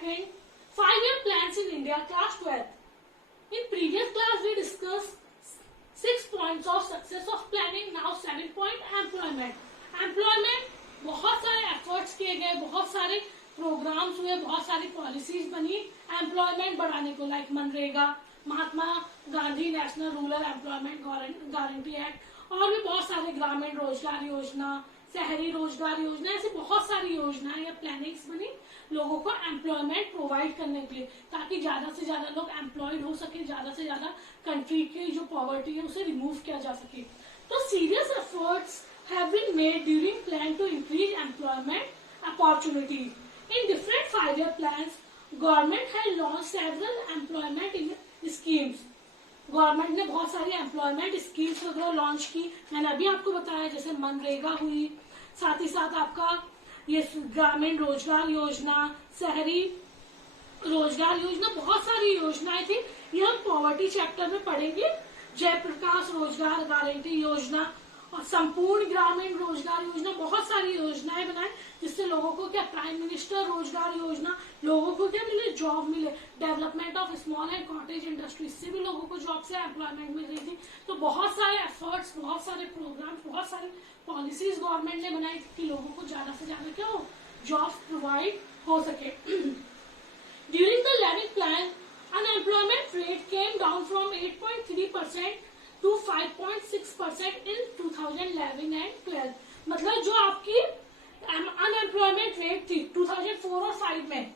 second, 5-year plans in India, class 12. In previous class we discussed 6 points of success of planning. Now 7 point, employment. Employment, बहुत सारे efforts किए गए, बहुत सारे programmes हुए, बहुत सारी पॉलिसीज बनी एम्प्लॉयमेंट बढ़ाने को, like MNREGA, Mahatma Gandhi national rural employment guarantee act, और भी बहुत सारे ग्रामीण रोजगार योजना, शहरी रोजगार योजना, ऐसी बहुत सारी योजनाएं या प्लानिंग्स बनी लोगों को एम्प्लॉयमेंट प्रोवाइड करने के लिए, ताकि ज्यादा से ज्यादा लोग एम्प्लॉयड हो सके, ज्यादा से ज्यादा कंट्री की जो पॉवर्टी है उसे रिमूव किया जा सके. तो serious efforts have been made during plan to increase employment opportunities. In different 5-year plans, government has launched several employment schemes. Government ने बहुत सारी एम्प्लॉयमेंट स्कीम्स वगैरह लॉन्च की. मैंने अभी आपको बताया, जैसे मनरेगा हुई, साथ ही साथ आपका ये ग्रामीण रोजगार योजना, शहरी रोजगार योजना, बहुत सारी योजनाएं थी. ये हम पॉवर्टी चैप्टर में पढ़ेंगे. जयप्रकाश रोजगार गारंटी योजना और संपूर्ण ग्रामीण रोजगार योजना, बहुत सारी योजनाएं बनाए जिससे लोगों को क्या, प्राइम मिनिस्टर रोजगार योजना, लोगों को क्या मिले, जॉब मिले. Development of small and cottage industry, इससे भी लोगों को जॉब से एम्प्लॉयमेंट मिल रही थी. तो बहुत सारे एफर्ट्स, बहुत सारे प्रोग्राम्स, बहुत सारी पॉलिसीज गवर्नमेंट ने बनाई कि लोगों को ज्यादा से ज्यादा क्या हो, जॉब्स प्रोवाइड हो सके. During the 11th plan, unemployment rate came down from 8.3% to 5.6% in 2011 and 12. मतलब जो आपकी अनएम्प्लॉयमेंट रेट थी 2004 और 5 में,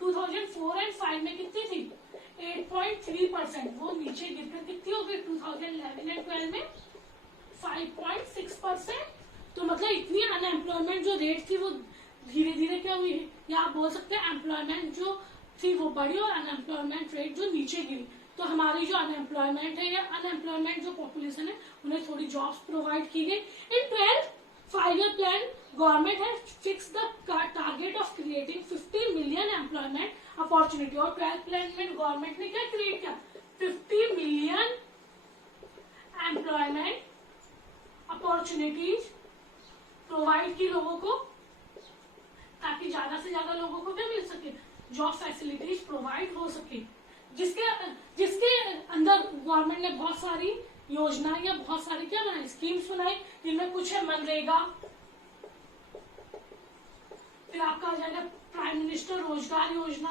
2004 एंड 5 में कितनी थी, 8.3%. वो नीचे गिरकर कितनी हो गई 2011 एंड 12 में, 5.6%. तो मतलब इतनी अनएम्प्लॉयमेंट जो रेट थी वो धीरे धीरे क्या हुई, या आप बोल सकते हैं एम्प्लॉयमेंट जो थी वो बढ़ी और अनएम्प्लॉयमेंट रेट जो नीचे गिरी. तो हमारी जो अनएम्प्लॉयमेंट है या अनएम्प्लॉयमेंट जो पॉपुलेशन है उन्हें थोड़ी जॉब्स प्रोवाइड की गई. इन 12th 5-year प्लान, गवर्नमेंट है fix the target of creating 50 million employment opportunity. और 12th प्लान में गवर्नमेंट ने क्या क्रिएट किया, 50 मिलियन एम्प्लॉयमेंट अपॉर्चुनिटीज प्रोवाइड की लोगों को, ताकि ज्यादा से ज्यादा लोगों को क्या मिल सके, जॉब फैसिलिटीज प्रोवाइड हो सके. जिसके अंदर गवर्नमेंट ने बहुत सारी योजनाएं या बहुत सारी क्या बनाई, स्कीम्स बनाई, जिनमें कुछ है मनरेगा, फिर आपका आ जाएगा प्राइम मिनिस्टर रोजगार योजना,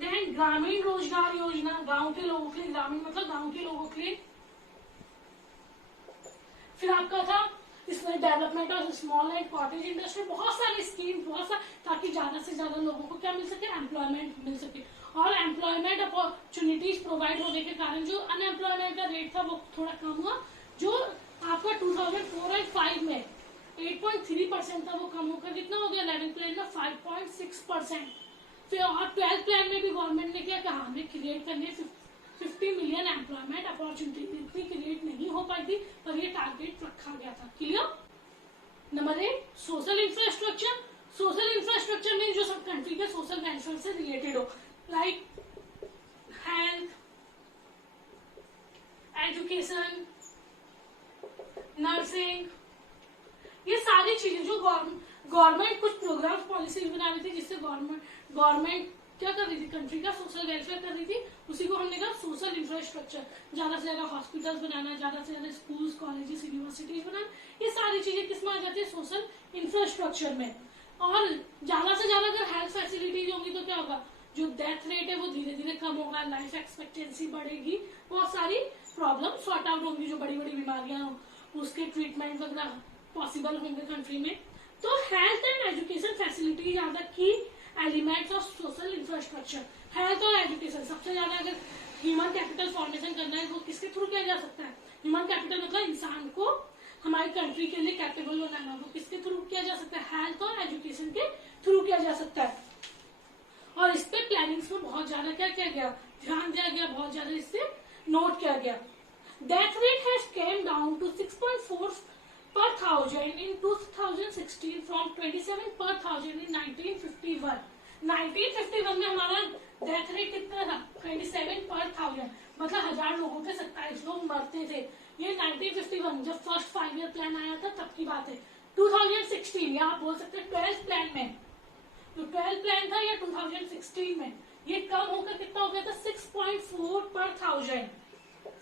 देन ग्रामीण रोजगार योजना, गांव के लोगों के लिए, ग्रामीण मतलब गांव के लोगों के लिए. फिर आपका था इसमें development of small and cottage industry, बहुत सारी स्कीम, बहुत सारे, ताकि ज्यादा से ज्यादा लोगों को क्या मिल सके, एम्प्लॉयमेंट मिल सके. और एम्प्लॉयमेंट अपॉर्चुनिटीज प्रोवाइड होने के कारण जो अनएम्प्लॉयमेंट का रेट था वो थोड़ा कम हुआ. जो आपका 2004 और 5 में 8.3% था वो कम होकर कितना हो गया 11th प्लान में 5.6%. फिर और 12th प्लान में भी गवर्नमेंट ने क्या कहा, हमें क्रिएट करने 50 मिलियन एम्प्लॉयमेंट अपॉर्चुनिटी. इतनी क्रिएट नहीं हो पाई थी पर ये टारगेट रखा गया था. Clear. Number 8, social infrastructure. Social infrastructure में जो सब कंट्री के सोशल वेलफेयर से रिलेटेड हो, लाइक हेल्थ, एजुकेशन, नर्सिंग, ये सारी चीजें जो गवर्नमेंट कुछ प्रोग्राम पॉलिसीज बना रही थी, जिससे गवर्नमेंट क्या कर रही थी, कंट्री का सोशल वेलफेयर कर रही थी, उसी को हमने कहा सोशल इंफ्रास्ट्रक्चर. ज्यादा से ज्यादा हॉस्पिटल्स बनाना, ज्यादा से ज्यादा स्कूल्स, कॉलेजेस, यूनिवर्सिटीज बनाना, ये सारी चीजें किसमें आ जाती है, सोशल इंफ्रास्ट्रक्चर में. और ज्यादा से ज्यादा अगर हेल्थ फैसिलिटीज होंगी तो क्या होगा, जो डेथ रेट है वो धीरे धीरे कम होगा, लाइफ एक्सपेक्टेंसी बढ़ेगी, बहुत सारी प्रॉब्लम सॉर्ट आउट होंगी, जो बड़ी बड़ी बीमारियां हो उसके ट्रीटमेंट वगैरह पॉसिबल होंगे कंट्री में. तो health and education facilities are the key elements of social infrastructure. Health और एजुकेशन, सबसे ज्यादा अगर ह्यूमन कैपिटल फॉर्मेशन करना है वो किसके थ्रू किया जा सकता है, ह्यूमन कैपिटल मतलब इंसान को हमारी कंट्री के लिए कैपेबल बनाना, वो किसके थ्रू किया जा सकता है, हेल्थ और एजुकेशन के थ्रू किया जा सकता है. और इस पे प्लानिंग्स में बहुत ज्यादा क्या किया गया, ध्यान दिया गया, बहुत ज्यादा इससे नोट किया गया. Death rate has came down to 6.4 per thousand in 2016 from 27 per thousand in 1951. 1951 में हमारा डेथ रेट कितना था 27 पर 1000, मतलब 1000 लोगों पे 27 लोग मरते थे। ये 1951 जब फर्स्ट 5 ईयर प्लान आया था तब की बात है। 2016 या आप बोल सकते हैं 12th प्लान में, तो 12th प्लान था या 2016 में ये कम होकर कितना हो गया था 6.4 पर 1000,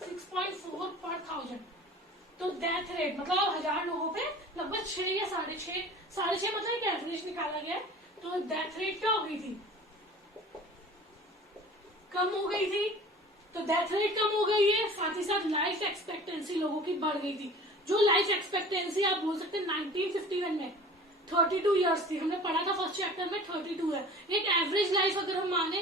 6.4 पर 1000। तो डेथ रेट मतलब 1000 लोगों पे लगभग 6 या 6.5 मतलब एक एवरेज निकाला गया। तो डेथ रेट क्या हो गई थी, कम हो गई थी। तो डेथ रेट कम हो गई है, साथ ही साथ लाइफ एक्सपेक्टेंसी लोगों की बढ़ गई थी। जो लाइफ एक्सपेक्टेंसी आप बोल सकते हैं 1951 में 32 इयर्स थी, हमने पढ़ा था फर्स्ट चैप्टर में 32 है। एक एवरेज लाइफ अगर हम माने,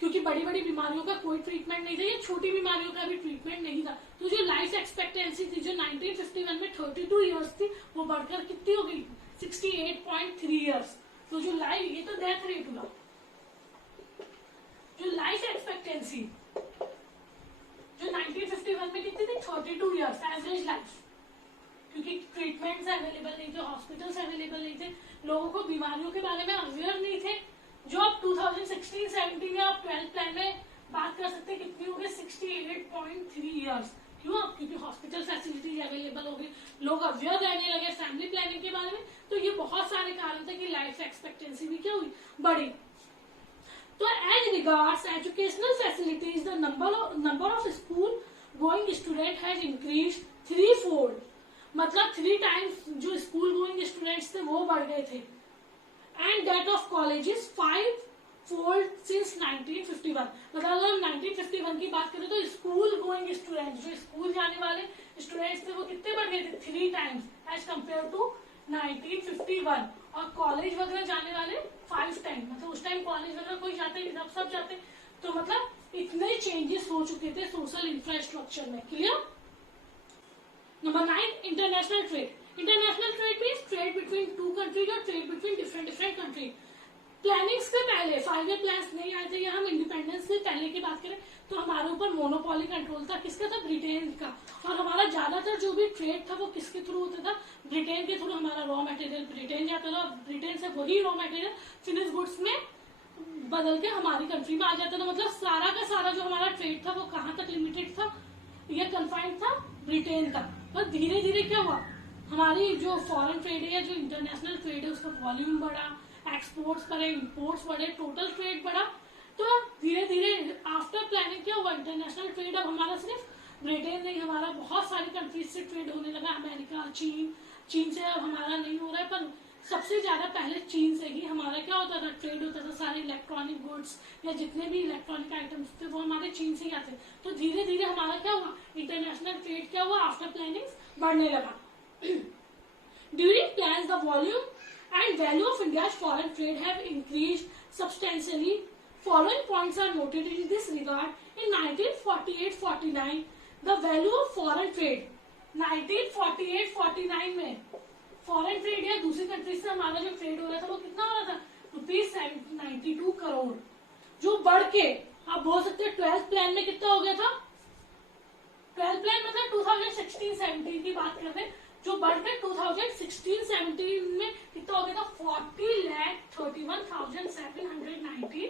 क्योंकि बड़ी बड़ी बीमारियों का कोई ट्रीटमेंट नहीं था, ये छोटी बीमारियों का भी ट्रीटमेंट नहीं था, तो जो लाइफ एक्सपेक्टेंसी थी जो 1951 में 32 इयर्स थी वो बढ़कर कितनी हो गई 68.3 इयर्स। तो जो लाइफ, ये तो डेथ रेट हुआ, जो लाइफ एक्सपेक्टेंसी जो 1951 में कितनी थी 32 इयर्स एवरेज लाइफ, क्योंकि ट्रीटमेंट्स अवेलेबल नहीं थे, हॉस्पिटल्स अवेलेबल नहीं थे, लोगों को बीमारियों के बारे में अवेयर नहीं थे। जो आप 2016-17 या आप 12th प्लान में बात कर सकते हैं कितनी हो गई 68.3 इयर्स। क्यों? क्योंकि हॉस्पिटल फैसिलिटीज अवेलेबल हो गई, लोग अवेयर रहने लगे फैमिली प्लानिंग के बारे में। तो ये बहुत सारे कारण थे कि लाइफ एक्सपेक्टेंसी भी क्या हुई, बढ़ी। तो as regards educational facilities the number of school going student has increased 3-fold, मतलब 3 टाइम्स जो स्कूल गोइंग स्टूडेंट्स थे वो बढ़ गए थे। And that of colleges 5-fold since 1951, मतलब अगर हम 1951 की बात करें तो स्कूल गोइंग स्टूडेंट्स, जो स्कूल जाने वाले स्टूडेंट्स थे वो कितने बढ़ गए थे 3 टाइम्स एज कम्पेयर टू 1951, और कॉलेज वगैरह जाने वाले 5 टाइम, मतलब उस टाइम कॉलेज वगैरह कोई जाते नहीं, सब जाते। तो मतलब इतने चेंजेस हो चुके थे सोशल इंफ्रास्ट्रक्चर में। Clear? Number 9, international trade. International trade means trade between 2 countries और trade between different country. Planning से पहले 5 ईयर प्लान नहीं आए थे, या हम इंडिपेंडेंस से पहले की बात करें तो हमारे ऊपर मोनोपोली कंट्रोल था, किसका था, ब्रिटेन का। और हमारा ज्यादातर जो भी ट्रेड था वो किसके थ्रू होता था, ब्रिटेन के थ्रू। हमारा रॉ मटेरियल ब्रिटेन जाता था, ब्रिटेन से वही रॉ मटेरियल फिनिश गुड्स में बदल के हमारी कंट्री में आ जाता था। मतलब सारा का सारा जो हमारा ट्रेड था वो कहाँ तक लिमिटेड था, ये कन्फाइंड था ब्रिटेन का। पर धीरे धीरे क्या हुआ, हमारी जो फॉरेन ट्रेड है या जो इंटरनेशनल ट्रेड है उसका वॉल्यूम बढ़ा, एक्सपोर्ट्स बढ़े, इंपोर्ट्स बढ़े, टोटल ट्रेड बढ़ा। तो धीरे धीरे आफ्टर प्लानिंग क्या हुआ, इंटरनेशनल ट्रेड अब हमारा सिर्फ ब्रिटेन नहीं, हमारा बहुत सारी कंट्रीज से ट्रेड होने लगा। अमेरिका, चीन से अब हमारा नहीं हो रहा है, पर सबसे ज्यादा पहले चीन से ही हमारा क्या होता था, ट्रेड होता था। सारे इलेक्ट्रॉनिक गुड्स या जितने भी इलेक्ट्रॉनिक आइटम्स थे वो हमारे चीन से ही आते। तो धीरे धीरे हमारा क्या हुआ, इंटरनेशनल ट्रेड क्या हुआ, आफ्टर प्लानिंग बढ़ने लगा। During plans, the volume and value of India's foreign trade have increased substantially. Following points are noted in this regard. In 1948-49, the value of foreign trade 1948-49 में फॉरेन ट्रेड या दूसरी country से हमारा जो trade हो रहा था वो कितना हो रहा था, ₹92 करोड़, जो बढ़ के आप बोल सकते हैं 12th प्लान में कितना हो गया था। 12th प्लान मतलब 2016-17 की बात कर रहे हैं, जो बढ़कर 2016-17 में कितना हो गया था 40,31,719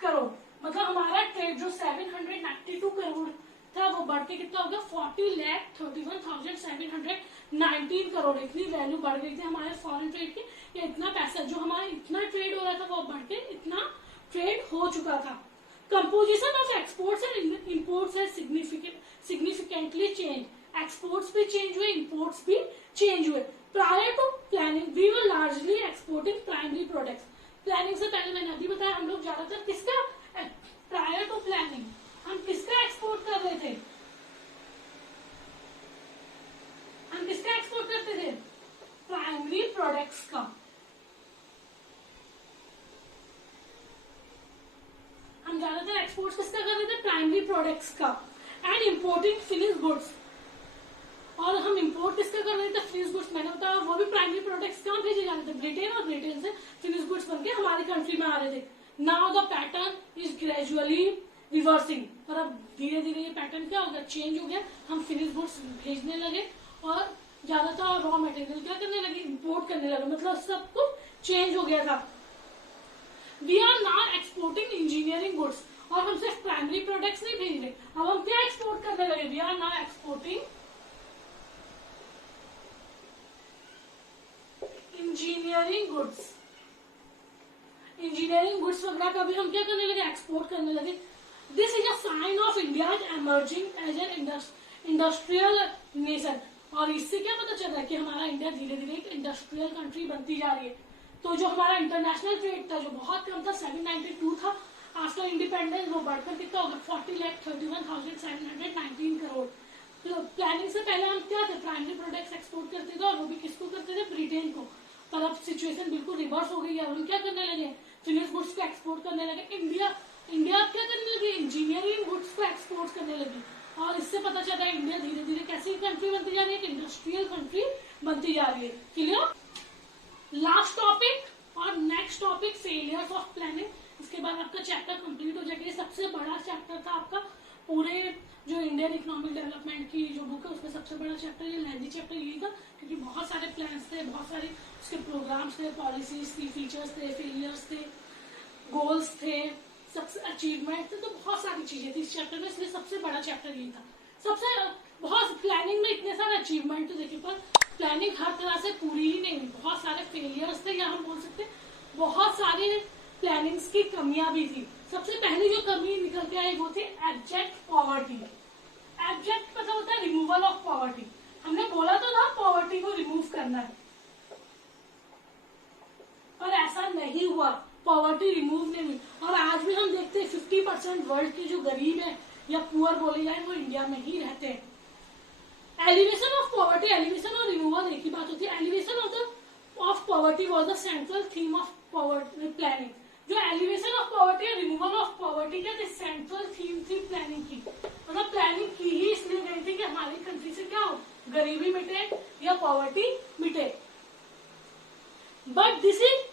करोड़। मतलब हमारा ट्रेड जो 792 करोड़ था वो बढ़ के कितना हो गया 40,31,719 करोड़। इतनी वैल्यू बढ़ गई थी हमारे फॉरेन ट्रेड की, या इतना पैसा जो हमारा इतना ट्रेड हो रहा था वो बढ़ के इतना ट्रेड हो चुका था। Composition of exports and imports है सिग्निफिकेंटली चेंज। एक्सपोर्ट्स भी चेंज हुए, इंपोर्ट्स भी चेंज हुए। Prior to planning we were largely exporting primary products. Planning से पहले मैंने अभी बताया हम लोग ज्यादातर किसका, प्रायर टू प्लानिंग हम किसका एक्सपोर्ट कर रहे थे, हम किसका एक्सपोर्ट करते थे, प्राइमरी प्रोडक्ट्स का। हम ज्यादातर एक्सपोर्ट किसका कर रहे थे, प्राइमरी प्रोडक्ट्स का। एंड इम्पोर्टिंग फिनिश गुड्स, और हम इंपोर्ट किसका कर रहे थे, फिनिश गुड्स। मैंने बताया वो भी प्राइमरी प्रोडक्ट्स कहाँ भेजे जा रहे थे, ब्रिटेन, और ब्रिटेन से फिनिश गुड्स बनके हमारी कंट्री में आ रहे थे। Now the pattern is gradually reversing, पर अब धीरे धीरे ये पैटर्न क्या हो गया, चेंज हो गया। हम फिनिश गुड्स भेजने लगे और ज्यादातर रॉ मटेरियल क्या करने लगे, इंपोर्ट करने लगे, मतलब सब कुछ चेंज हो गया था। We are now exporting engineering goods, और हम सिर्फ प्राइमरी प्रोडक्ट्स नहीं भेज रहे, अब हम क्या एक्सपोर्ट करने लगे, we are now exporting engineering goods. Engineering goods वगैरह का भी हम क्या करने लगे, एक्सपोर्ट करने लगे। This is a sign of India emerging as an industrial nation, और इससे क्या पता चल रहा है कि हमारा इंडिया धीरे धीरे एक इंडस्ट्रियल कंट्री बनती जा रही है। तो जो हमारा इंटरनेशनल ट्रेड था जो बहुत कम था 792 था, आफ्टर इंडिपेंडेंस वो बढ़कर कितना होगा 40,31,719 करोड़। तो प्लानिंग से पहले हम क्या थे, प्राइमरी प्रोडक्ट्स एक्सपोर्ट करते थे, और वो भी किसको करते थे, ब्रिटेन को। पर अब सिचुएशन बिल्कुल रिवर्स हो गई है, हम क्या करने लगे, फिनिश गुड्स को एक्सपोर्ट करने लगे। इंडिया अब क्या करने लगी, इंजीनियरिंग गुड्स को एक्सपोर्ट करने लगी, और इससे पता चला है इंडिया धीरे धीरे कैसी कंट्री बनती जा रही है, इंडस्ट्रियल कंट्री बनती जा रही है। क्लियर। लास्ट टॉपिक और next topic, failures of planning. इसके बाद आपका चैप्टर कंप्लीट हो जाएगा। ये सबसे बड़ा चैप्टर था आपका पूरे जो इंडियन इकोनॉमिक डेवलपमेंट की जो बुक है उसमें सबसे बड़ा चैप्टर, ये लेंथी चैप्टर यही था, क्योंकि बहुत सारे प्लान्स थे, बहुत सारे उसके प्रोग्राम्स थे, पॉलिसीज थी, फीचर्स थे, फेलियर्स थे, गोल्स थे, सबसे अचीवमेंट थे, तो बहुत सारी चीजें थी इस चैप्टर में, इसलिए सबसे बड़ा चैप्टर यही था। सबसे बहुत प्लानिंग में इतने सारे अचीवमेंट तो देखिए, पर प्लानिंग हर तरह से पूरी ही नहीं, बहुत सारे फेलियर्स थे, या हम बोल सकते बहुत सारे प्लानिंग्स की कमियां भी थी। सबसे पहली जो कमी निकल के आई वो थी एब्जेक्ट पॉवर्टी। एब्जेक्ट मतलब होता है रिमूवल ऑफ पॉवर्टी। हमने बोला तो था पॉवर्टी को रिमूव करना है, पर ऐसा नहीं हुआ, पॉवर्टी रिमूव नहीं हुई। और आज भी हम देखते हैं 50% वर्ल्ड के जो गरीब है या पुअर बोले जाए वो इंडिया में ही रहते हैं। एलिवेशन ऑफ पॉवर्टी, एलिवेशन और रिमूवल एक ही बात होती है। Elevation of poverty was the central theme of poverty planning. जो एलिवेशन ऑफ पॉवर्टी और रिमूवल ऑफ पॉवर्टी क्या थी, सेंट्रल थीम थी प्लानिंग की। मतलब प्लानिंग की ही इसलिए गई थी कि हमारी कंट्री से क्या हो, गरीबी मिटे या पॉवर्टी मिटे। But this is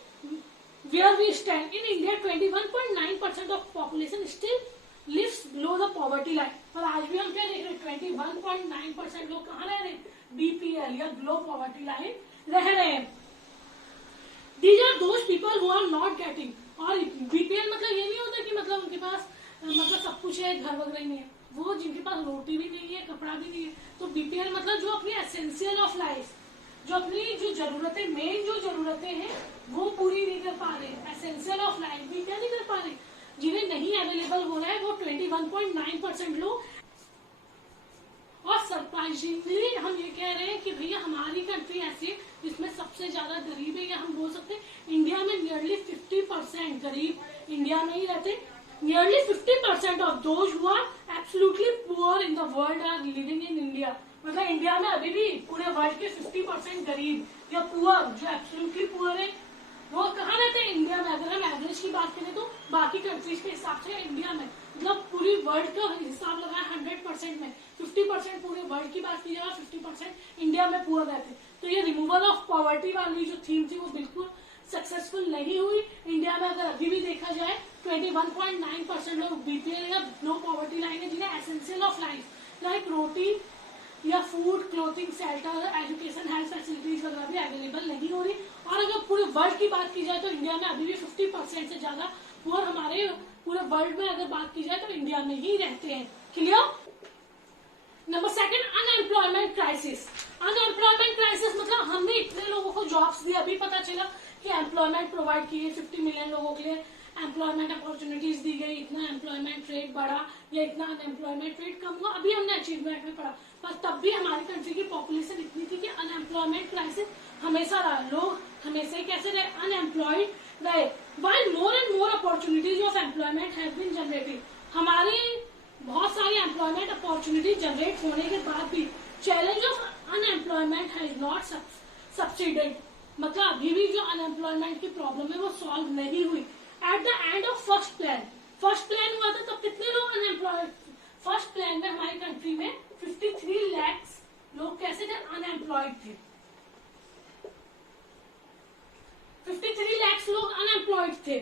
where we stand in India, 21.9% of population still lives below the poverty line। पर आज भी हम क्या देख रहे हैं, 21.9% लोग कहाँ रह रहे हैं, BPL या below poverty line रह रहे हैं। These are those people who are not getting, और BPL मतलब ये नहीं होता कि मतलब उनके पास मतलब सब कुछ है, घर वगैरह नहीं है, वो जिनके पास रोटी भी नहीं है, कपड़ा भी नहीं है। तो BPL मतलब जो अपनी एसेंशियल ऑफ लाइफ, जो अपनी जो जरूरतें, मेन जो जरूरतें हैं वो पूरी नहीं कर पा रहे, एसेंशियल ऑफ लाइफ भी क्या नहीं कर पा रहे, जिन्हें नहीं अवेलेबल हो रहा है, वो 21.9% लोग। और सरप्राइजिंगली हम ये कह रहे हैं कि भैया हमारी कंट्री ऐसी है जिसमें सबसे ज्यादा गरीब है, या हम बोल सकते हैं इंडिया में नियरली 50% गरीब इंडिया में ही रहते। Nearly 50% of those who are absolutely poor in the world are living in India. मतलब इंडिया में अभी भी पूरे वर्ल्ड के 50% गरीब या पुअर, जो एब्सोल्युटली पुअर है, वो कहाँ रहते हैं, इंडिया में। अगर हम एवरेज की बात करें तो बाकी कंट्रीज के हिसाब से इंडिया में, मतलब पूरी वर्ल्ड का हिसाब लगाए 100% में 50% पूरे वर्ल्ड की बात की जाए, 50% इंडिया में पुअर रहते। तो ये रिमूवल ऑफ पॉवर्टी वाली जो थीम थी वो बिल्कुल सक्सेसफुल नहीं हुई। इंडिया में अगर अभी भी देखा जाए 21.9% लोग बीपीएल या लो पॉवर्टी लाइन है, जिन्हें एसेंशियल ऑफ लाइफ लाइक रोटी या food, clothing, shelter, education, health facilities वगैरह भी अवेलेबल नहीं हो रही। और अगर पूरे वर्ल्ड की बात की जाए तो इंडिया में अभी भी 50% से ज्यादा पुअर हमारे पूरे वर्ल्ड में अगर बात की जाए तो इंडिया में ही रहते हैं। Clear. Number second, unemployment crisis. Unemployment crisis मतलब हमने इतने लोगों को जॉब्स दिए, अभी पता चला कि एम्प्लॉयमेंट प्रोवाइड किए 50 मिलियन लोगों के लिए, एम्प्लॉयमेंट अपॉर्चुनिटीज दी गई, इतना एम्प्लॉयमेंट रेट बढ़ा या इतना अनएम्प्लॉयमेंट रेट कम हुआ, अभी हमने अचीवमेंट में पढ़ा। पर तब भी हमारी कंट्री की पॉपुलेशन इतनी थी कि अनएम्प्लॉयमेंट क्राइसिस हमेशा रहा, लोग हमेशा कैसे रहे, अनएम्प्लॉयड रहे। While more and more opportunities of employment have been generated, हमारे बहुत सारी एम्प्लॉयमेंट अपॉर्चुनिटी जनरेट होने के बाद भी challenge of unemployment has not subsided, मतलब अभी भी जो अनएम्प्लॉयमेंट की प्रॉब्लम है वो सॉल्व नहीं हुई। Eight the end of first plan हुआ था, तब कितने लोग अनएम्प्लॉयड, फर्स्ट प्लान में हमारी कंट्री में 53 लाख लोग कैसे थे, अनएम्प्लॉयड थे। 53 लाख लोग अनएम्प्लॉयड थे।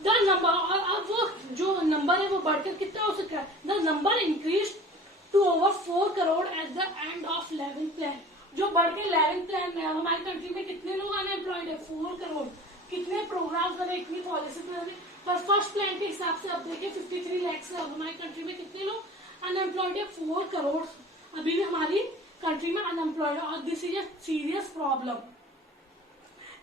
द नंबर, और अब वो जो नंबर है वो बढ़कर कितना हो सकता है, the number increase to over 4 crore at the end of 11th plan, जो बढ़ के 11th प्लान में अब हमारी कंट्री में कितने लोग अनएम्प्लॉयड है, 4 करोड़। कितने प्रोग्राम बने, इतनी पॉलिसी बने, पर फर्स्ट प्लान के हिसाब से अब देखिए 53 लाख से अब हमारी कंट्री में कितने लोग अनएम्प्लॉयड है, 4 करोड़ अभी भी हमारी कंट्री में अनएम्प्लॉयड है। और this is a serious problem,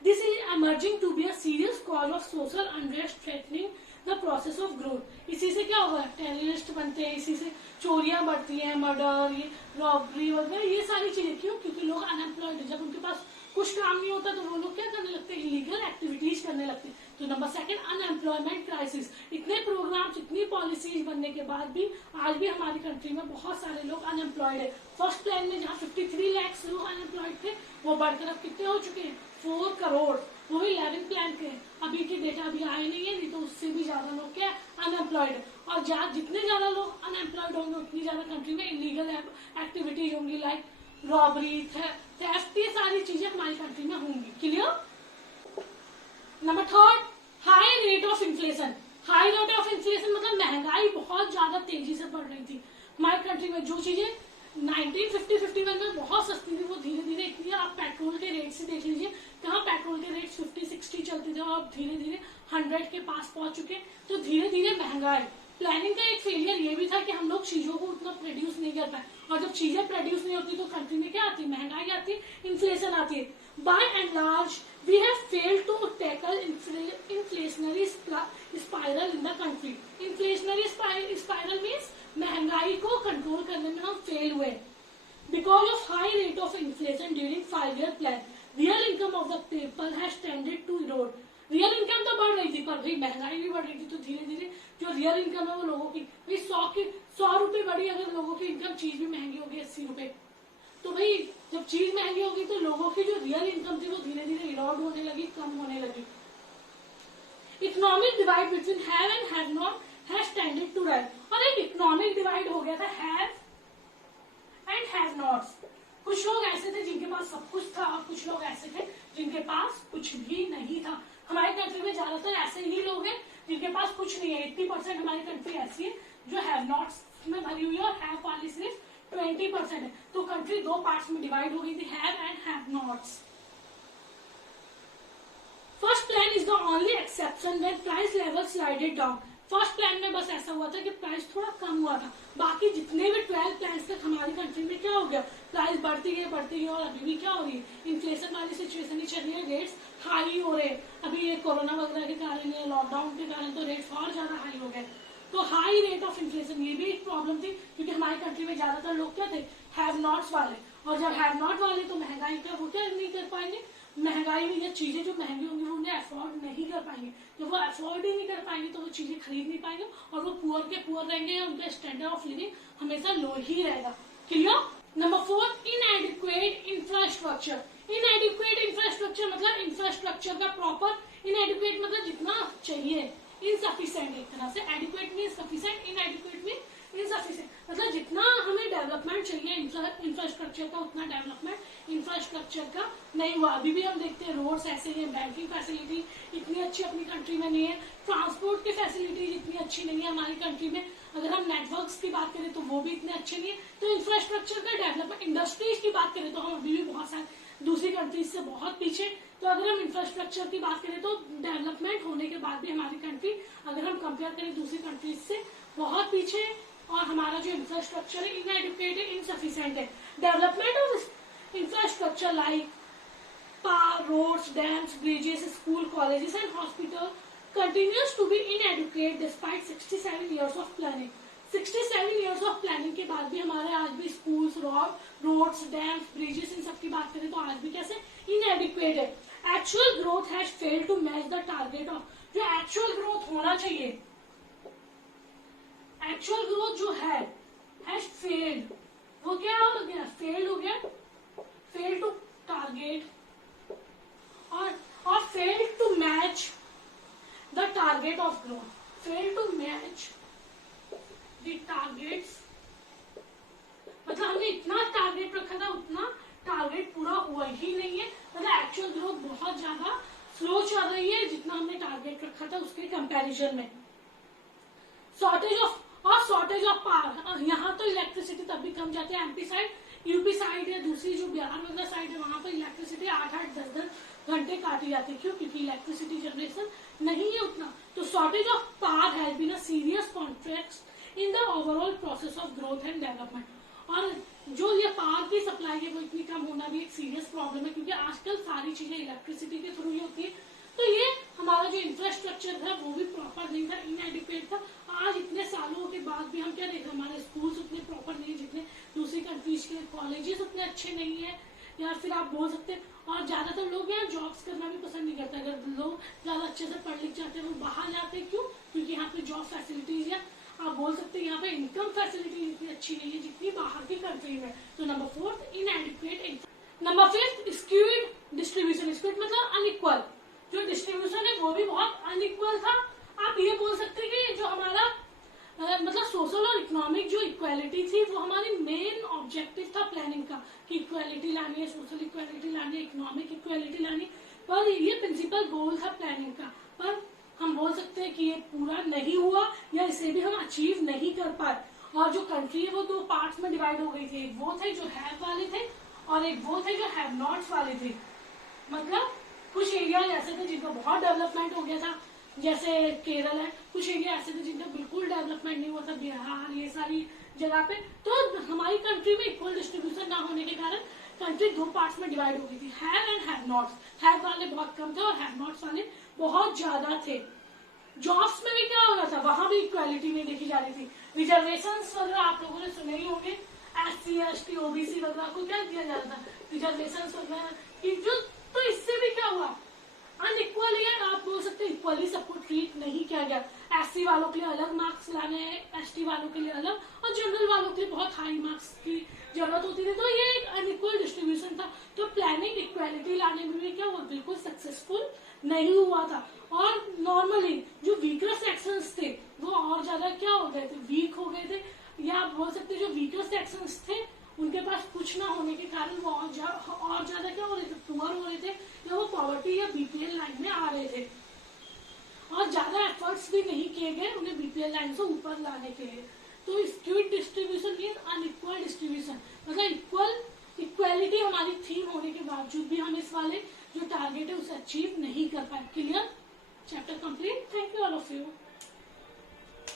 this is emerging to be a serious cause of social unrest threatening the process of growth। इसी से क्या होगा, टेररिस्ट बनते हैं, इसी से चोरियां बढ़ती हैं, मर्डर, ये रॉबरी वगैरह, ये सारी चीजें क्यों, क्योंकि लोग अनएम्प्लॉयड है। जब उनके पास कुछ काम नहीं होता तो वो लोग क्या करने लगते हैं, इलीगल एक्टिविटीज करने लगते हैं। तो नंबर सेकंड, अनएम्प्लॉयमेंट क्राइसिस। इतने प्रोग्राम्स, इतनी पॉलिसीज बनने के बाद भी आज भी हमारी कंट्री में बहुत सारे लोग अनएम्प्लॉयड है। फर्स्ट प्लान में जहाँ 53 लाख लोग अनएम्प्लॉयड थे, वो बढ़कर अब कितने हो चुके हैं, 4 करोड़। वो भी 11 प्लान के अभी के डेटा अभी आए नहीं है, नहीं तो उससे भी ज्यादा लोग क्या अनएम्प्लॉयड है। और जितने ज्यादा लोग अनएम्प्लॉयड होंगे उतनी ज्यादा कंट्री में इलीगल एक्टिविटीज होंगी, लाइक रॉबरी, थेफ्ट, ये सारी चीजें हमारी कंट्री में होंगी। Clear. Number third, high rate of inflation. High rate of inflation मतलब महंगाई बहुत ज्यादा तेजी से बढ़ रही थी हमारी कंट्री में। जो चीजें 1950-51 में बहुत सस्ती थी वो धीरे धीरे इतनी, आप पेट्रोल के रेट से देख लीजिए, कहाँ पेट्रोल के रेट 50-60 चलते थे और अब धीरे धीरे 100 के पास पहुंच चुके। तो धीरे धीरे महंगाई, प्लानिंग का एक फेलियर ये भी था कि हम लोग चीजों को उतना प्रोड्यूस नहीं कर पाए, और जब चीजें प्रोड्यूस नहीं होती तो कंट्री में क्या आती है, महंगाई आती है, इन्फ्लेशन आती है। By and large we have failed to tackle inflationary spiral in the country. Inflationary spiral means महंगाई को कंट्रोल करने में हम फेल हुए। Because of high rate of inflation during 5-year plan, real income of the people has tended to erode. Real income तो बढ़ रही थी पर भाई महंगाई भी बढ़ रही थी, तो धीरे धीरे जो रियल इनकम है वो लोगों की, भाई 100 रुपए बढ़ी अगर लोगों की इनकम, चीज भी महंगी होगी 80 रुपए, तो भाई जब चीज महंगी होगी तो लोगों की जो रियल इनकम थी वो धीरे धीरे इरोड होने लगी, कम होने लगी। Economic divide between have and have not has tended to rise. और एक इकोनॉमिक डिवाइड हो गया था हैव एंड हैव नॉट्स। कुछ लोग ऐसे थे जिनके पास सब कुछ था और कुछ लोग ऐसे थे जिनके पास कुछ भी नहीं था। हमारी कंट्री में ज्यादातर ऐसे ही लोग हैं जिनके पास कुछ नहीं है। 80% हमारी कंट्री ऐसी है जो हैव नॉट्स में भरी हुई है और हैव वाली सिर्फ 20% है। तो कंट्री दो पार्ट्स में डिवाइड हो गई थी, have and have nots. First plan is the only exception when price level slided down. First plan में बस ऐसा हुआ था कि प्राइस थोड़ा कम हुआ था, बाकी जितने भी 12 प्लान तक हमारी कंट्री में क्या हो गया, प्राइस बढ़ती गई और अभी भी क्या हो रही है, इन्फ्लेशन वाली सिचुएशन ही चल रही है, रेट्स हाई हो रहे। अभी ये कोरोना वगैरह के कारण, ये लॉकडाउन के कारण तो रेट्स और ज्यादा हाई हो गए। तो हाई रेट ऑफ इन्फ्लेशन ये भी एक प्रॉब्लम थी, क्योंकि हमारी कंट्री में ज्यादातर लोग क्या थे, हैव नॉट्स वाले, और जब हैव नॉट वाले तो महंगाई का वो क्या नहीं कर पाएंगे, महंगाई में ये चीजें जो महंगी होंगी वो उन्हें अफोर्ड नहीं कर पाएंगे। जब वो अफोर्ड ही नहीं कर पाएंगे तो वो चीजें खरीद नहीं पाएंगे और वो पुअर के पुअर रहेंगे, उनका स्टैंडर्ड ऑफ लिविंग हमेशा लो ही रहेगा। क्लियर। Number 4, इनएडिक्वेट infrastructure. इनएडिक्वेट इंफ्रास्ट्रक्चर मतलब इंफ्रास्ट्रक्चर का प्रॉपर, इनएडिक्वेट मतलब जितना चाहिए, इनसफिशिएंट एक तरह से, adequate mean sufficient, इनएडिक्वेट mean insufficient, मतलब जितना हमें डेवलपमेंट चाहिए इंफ्रास्ट्रक्चर का उतना डेवलपमेंट इंफ्रास्ट्रक्चर का नहीं हुआ। अभी भी हम देखते हैं रोड्स ऐसे ही है, बैंकिंग फैसिलिटी इतनी अच्छी अपनी कंट्री में नहीं है, ट्रांसपोर्ट की फैसिलिटीज इतनी अच्छी नहीं है हमारी कंट्री में, अगर हम नेटवर्क्स की बात करें तो वो भी इतने अच्छे नहीं है। तो इंफ्रास्ट्रक्चर का डेवलपमेंट, इंडस्ट्रीज की बात करें तो हम अभी भी बहुत सारे दूसरी कंट्रीज से बहुत पीछे। तो अगर हम इंफ्रास्ट्रक्चर की बात करें तो डेवलपमेंट होने के बाद भी हमारी कंट्री, अगर हम कंपेयर करें दूसरी कंट्रीज से, बहुत पीछे, और हमारा जो इंफ्रास्ट्रक्चर है इनएडिक्वेट है, इनसफिशिएंट है। Development of infrastructure like power, roads, dams, bridges, school, colleges and hospital continues to be inadequate despite 67 years of planning। 67 years of planning के बाद भी हमारे आज भी स्कूल्स, रोड्स, डैम्स, ब्रिजेस, इन सब की बात करें तो आज भी कैसे इनएडिक्वेट है। Actual growth has failed to match the target of, जो एक्चुअल ग्रोथ होना चाहिए, एक्चुअल ग्रोथ जो है हैज फेल्ड, वो क्या हो गया, फेल्ड हो गया, फेल्ड टू टारगेट और failed to match the target of growth, fail to match the targets, मतलब हमने इतना टारगेट रखा था उतना टारगेट पूरा हुआ ही नहीं है, मतलब एक्चुअल ग्रोथ बहुत ज्यादा स्लो चल रही है जितना हमने टारगेट रखा था उसके कंपैरिजन में। शॉर्टेज ऑफ पावर, यहाँ तो इलेक्ट्रिसिटी तब भी कम जाती है, एमपी साइड यूपी साइड है, दूसरी जो बिहार वगैरह साइड है, वहां पर इलेक्ट्रिसिटी 8-8, 10-10 घंटे काटी जाती है। क्यों? क्योंकि इलेक्ट्रिसिटी जनरेशन नहीं है उतना। तो shortage of power has been a serious contract in the overall process of growth and development. और जो ये पावर की सप्लाई है वो इतनी कम होना भी एक सीरियस प्रॉब्लम है, क्योंकि आजकल सारी चीजें इलेक्ट्रिसिटी के थ्रू ही होती है। तो ये हमारा जो इंफ्रास्ट्रक्चर था वो भी प्रॉपर नहीं था, इनएडिक्वेट था। आज इतने सालों के बाद भी हम क्या देख रहे हैं, हमारे स्कूल्स उतने प्रॉपर नहीं है जितने दूसरी कंट्रीज के, कॉलेजेस उतने अच्छे नहीं है, या फिर आप बोल सकते हैं। और ज्यादातर लोग यहाँ जॉब्स करना भी पसंद नहीं करते। अगर लोग ज्यादा अच्छे से पढ़ लिख जाते हैं वो बाहर जाते हैं। क्यों? क्योंकि यहाँ पे जॉब फैसिलिटीज या आप बोल सकते हैं यहाँ पे इनकम फैसिलिटीज इतनी अच्छी नहीं है जितनी बाहर की कंट्री में। तो number 4 इनएडिक्वेट। Number 5 skewed distribution. Skewed मतलब अनइक्वल, जो डिस्ट्रीब्यूशन है वो भी बहुत अनइक्वल था। आप ये बोल सकते हैं कि जो हमारा मतलब सोशल और इकोनॉमिक जो इक्वालिटी थी वो हमारी मेन ऑब्जेक्टिव था प्लानिंग का, कि इक्वालिटी लानी है, सोशल इक्वालिटी लानी है, इकोनॉमिक इक्वालिटी लानी है। पर ये प्रिंसिपल गोल था प्लानिंग का। पर हम बोल सकते हैं कि ये पूरा नहीं हुआ, या इसे भी हम अचीव नहीं कर पाए। और जो कंट्री है वो 2 पार्ट्स में डिवाइड हो गई थी। एक वो थे जो हैव वाले थे और एक वो थे जो हैव नॉट्स वाले थे। मतलब कुछ एरिया ऐसे थे जिनका बहुत डेवलपमेंट हो गया था, जैसे केरल है। कुछ एरिया ऐसे थे जिनका बिल्कुल डेवलपमेंट नहीं हुआ था, बिहार, ये सारी जगह पे। तो हमारी कंट्री में इक्वल डिस्ट्रीब्यूशन ना होने के कारण कंट्री 2 पार्ट्स में डिवाइड हो गई थी, have and have nots. Have वाले बहुत कम थे और हैव नॉट्स वाले बहुत ज्यादा थे। जॉब्स में भी क्या हो रहा था, वहां भी इक्वालिटी नहीं देखी जा रही थी। रिजर्वेशन वगैरह आप लोगों ने सुने ही होंगे, SC, ST, OBC वगैरह को क्या दिया जा रहा था, रिजर्वेशन वगैरह। तो इससे भी क्या हुआ, अनइक्वल है। आप बोल सकते हैं इक्वली सबको ट्रीट नहीं किया गया। SC वालों के लिए अलग मार्क्स लाने हैं, ST वालों के लिए अलग, और जनरल वालों के लिए बहुत हाई मार्क्स की जरूरत होती थी। तो ये एक अनइक्वल डिस्ट्रीब्यूशन था। तो प्लानिंग इक्वालिटी लाने में भी क्या, वो बिल्कुल सक्सेसफुल नहीं हुआ था। और नॉर्मली जो वीकर सेक्शंस थे वो और ज्यादा क्या हो गए थे, वीक हो गए थे। या आप बोल सकते जो वीकर सेक्शंस थे उनके पास कुछ ना होने के कारण वो और ज्यादा क्या हो रहे थे, पुअर हो रहे थे, या वो पॉवर्टी या BPL लाइन में आ रहे थे। और ज्यादा एफर्ट्स भी नहीं किए गए उन्हें BPL लाइन से ऊपर लाने के लिए। तो skewed distribution mean unequal distribution, मतलब इक्वालिटी हमारी थीम होने के बावजूद भी हम इस वाले जो टारगेट है उसे अचीव नहीं कर पाए। Clear? Chapter complete. Thank you all of you.